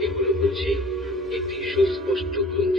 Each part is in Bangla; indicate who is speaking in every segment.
Speaker 1: এগুলো হচ্ছে একটি সুস্পষ্ট গ্রন্থের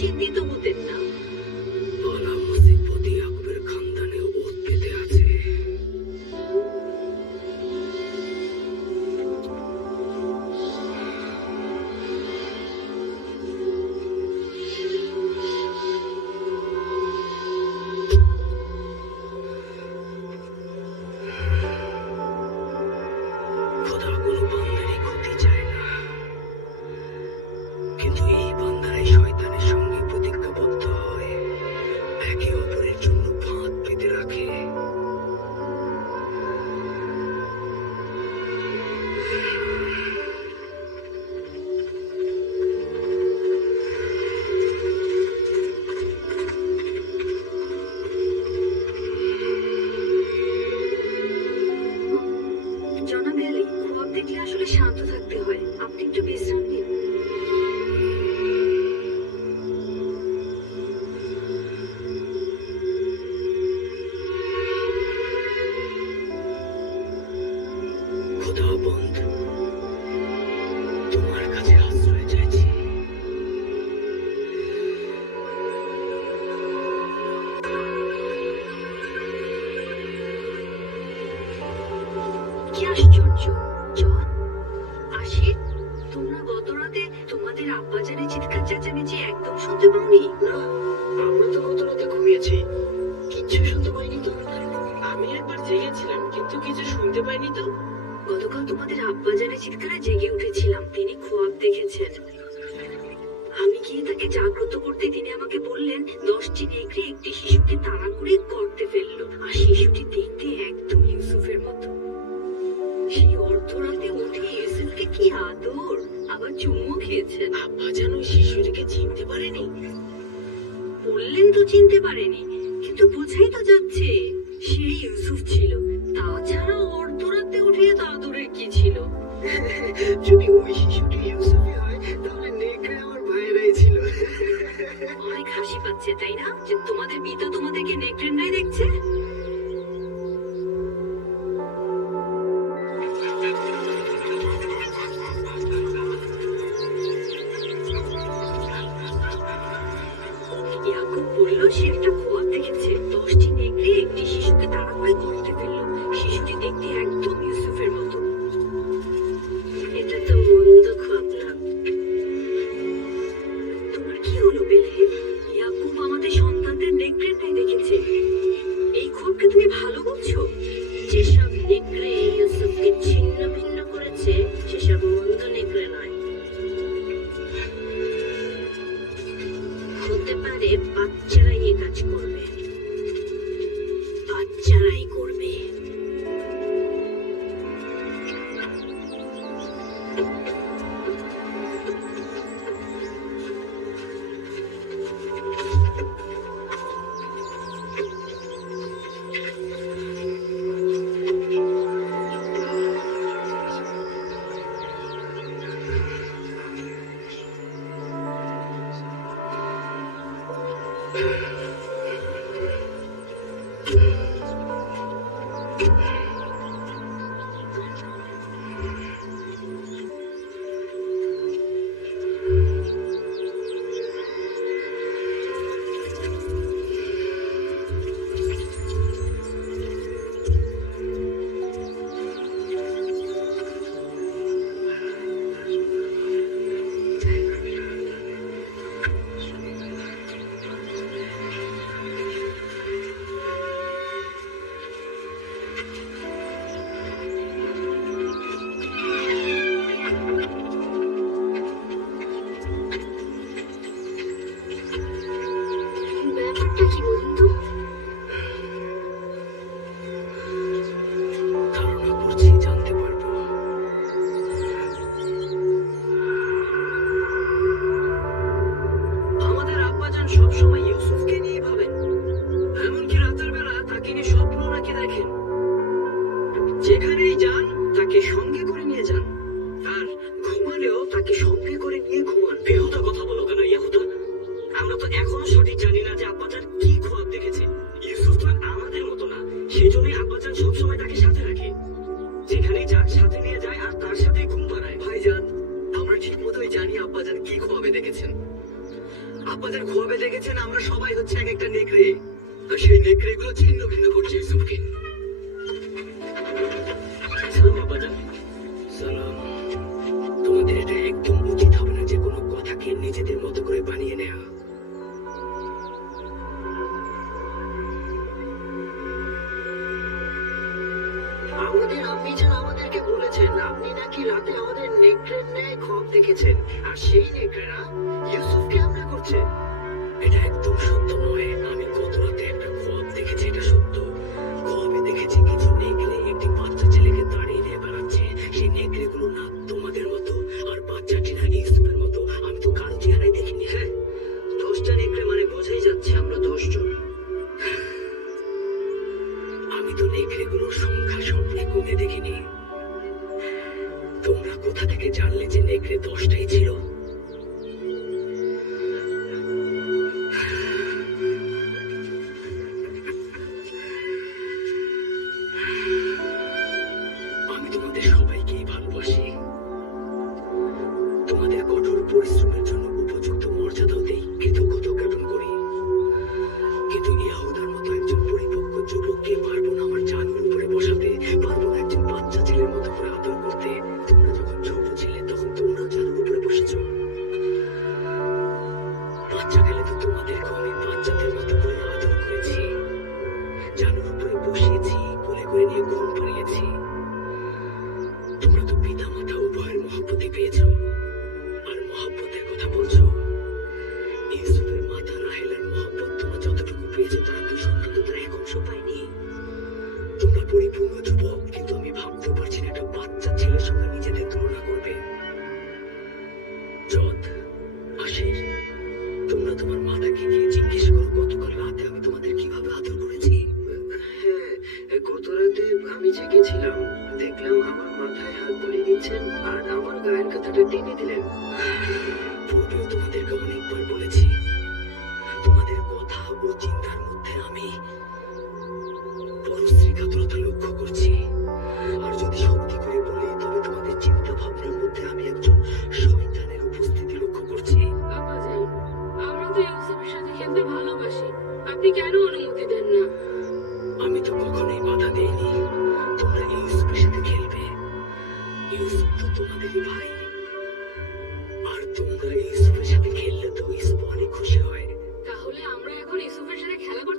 Speaker 1: you Chiquitito. তো
Speaker 2: বোঝাই তো যাচ্ছে সে ইউসুফ ছিল। তাছাড়া ওর তোরাতে উঠিয়ে তা দূরের কি ছিল?
Speaker 3: যদি ওই শিশুটি ইউসুফই হয় তাহলে নেকড়ে আমার ভাইয়েরাই ছিল।
Speaker 2: অনেক হাসি পাচ্ছে তাই না? যে তোমাদের বিতা তোমাদেরকে নাই দেখছে? 说什么？আমাদের
Speaker 3: আপনি যান
Speaker 1: আমাদেরকে বলেছেন, আপনি নাকি রাতে আমাদের নেকড়ের ন্যায় খপ দেখেছেন। আর সেই নেকড়েরা ইউসুফকে হামলা করছে। এটা একদম সত্য নয়। আমি গত রাতে একটা খপ দেখেছি, এটা সত্য। খপে দেখেছি কিছু নেকড়ে Déjame. রথ আশিস, তোমরা তোমার মাতাকে গিয়ে জিজ্ঞেস করো গতকাল রাতে আমি তোমাদের কীভাবে আদর করেছি। হ্যাঁ গত রাতে আমি জেগেছিলাম। দেখলাম আমার মাথায় হাত বুলিয়ে দিচ্ছেন আর আমার গায়ের কথাটা টেনে দিলেন। পূর্বেও তোমাদেরকে অনেকবার বলেছি, তোমাদের কথা ও চিন্তার মধ্যে আমি পরশ্রী কাতরতা লক্ষ্য করছি।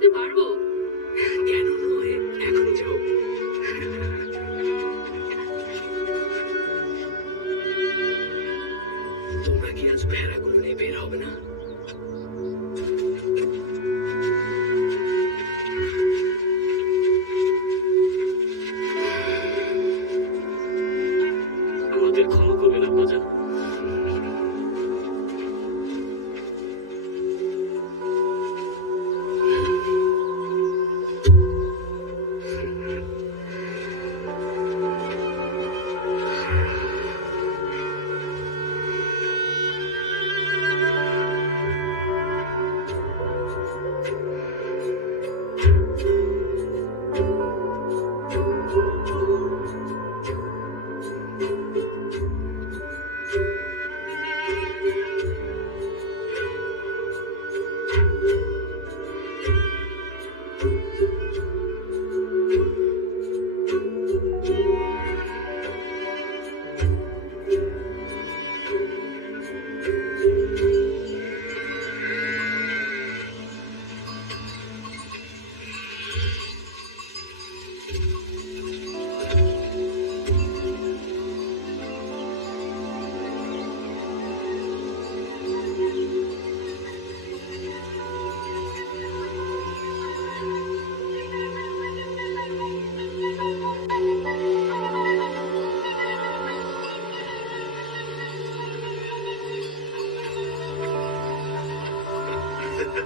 Speaker 4: করতে পারব?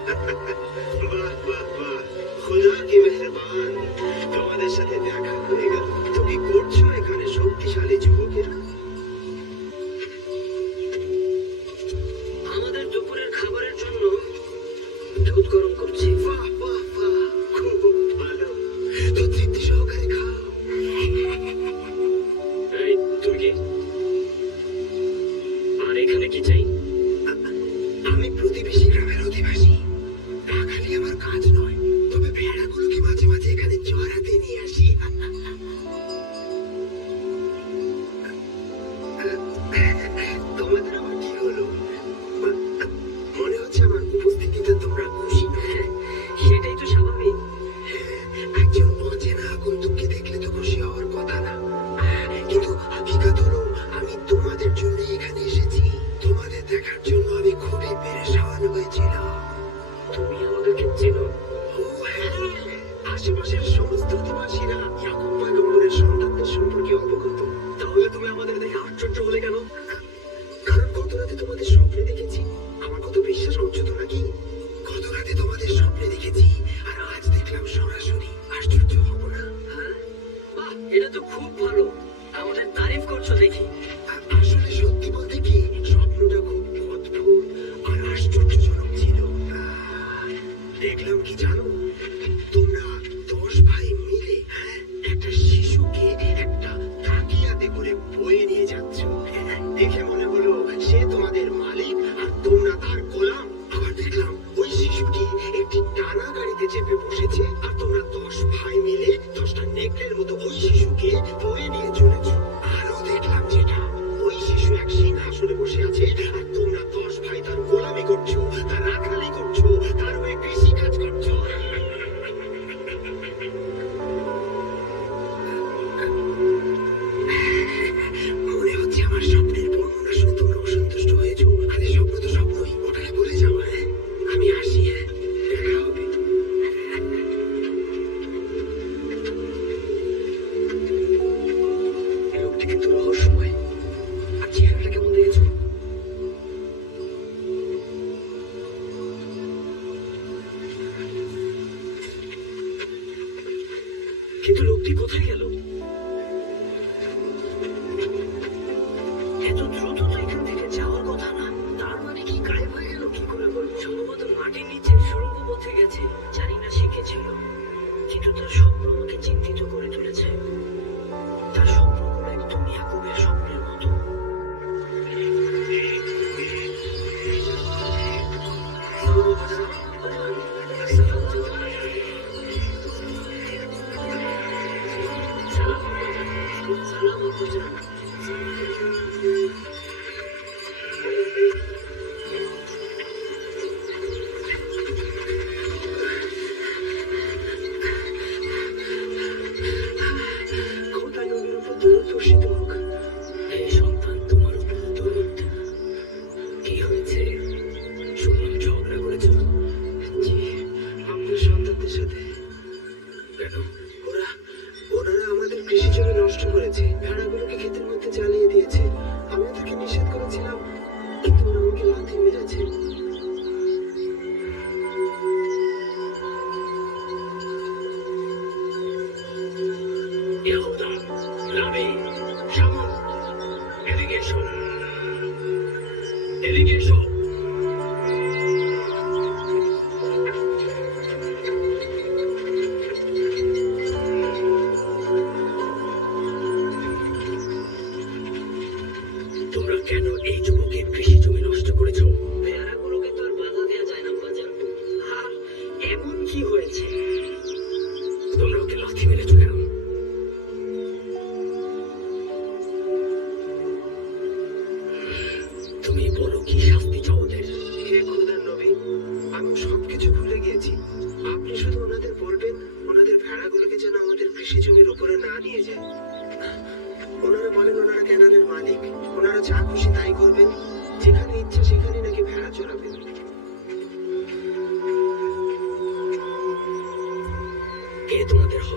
Speaker 3: বাহ বাহ বাহ তোমাদের সাথে দেখা হয়ে গেল। তুমি করছ এখানে শক্তিশালী যুবকেরা।
Speaker 1: থেকে
Speaker 3: দূর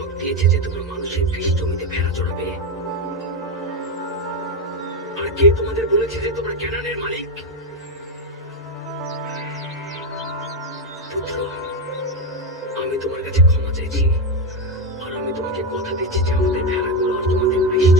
Speaker 3: লোক দিয়েছে যে
Speaker 1: তোমরা মানুষের কৃষি জমিতে ভেড়া চড়াবে। আর কে তোমাদের বলেছে যে তোমরা ক্যানানের মালিক? পুত্র, আমি তোমার কাছে ক্ষমা চাইছি আর আমি তোমাকে কথা দিচ্ছি যে আমাদের ভেড়াগুলো আর তোমাদের কৃষি